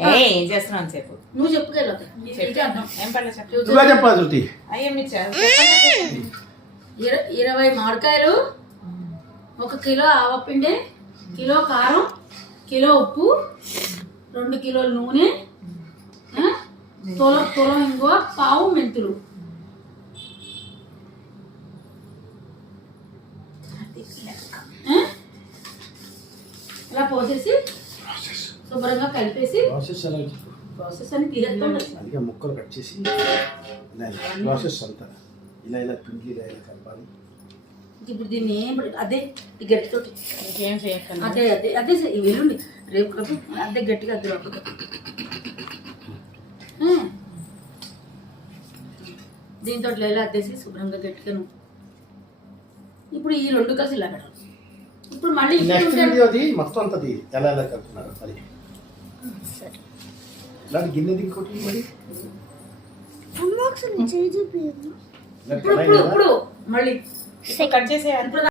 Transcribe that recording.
ఏం చేస్తున్నావు చెప్పు. నువ్వు చెప్పుకెళ్ళు. ఏం పర్లేదు చెప్పు. నువ్వే చెప్పాలి శృతి. అయ్యో మీ 20 మామిడికాయలు, 1 కిలో ఆవపిండి, కిలో కారం, కిలో ఉప్పు, 2 కిలోల నూనె, తులం ఇంగువ, పావు మెంతులు. ఇలా పోసేసి శుభ్రంగా కలిపేసి ప్రాసెస్ అని తీసేస్తాం. ముక్కలు కట్ చేసి ప్రాసెస్ అంతా ఇలా పిండి ఇలా కలపాలి. ఇప్పుడు దీన్ని అదే గట్టితో ఏం చేయకండి. అదే అదే అదే వెల్లుండి రేపు అదే గట్టిగా అద్దరు. దీంతో ఇలా అద్దేసి శుభ్రంగా గట్టిగా. ఇప్పుడు ఈ 2 కలిసి ఇలా పెట్టాలి. ఇప్పుడు మళ్ళీ నెక్స్ట్ వీడియోది మొత్తం అంతది ఎలా ఎలా కలుపుతున్నారు మరి. సరే ఇలాంటి గిన్నెది ఇంకోటి మరి ఇప్పుడు మళ్ళీ కట్ చేసే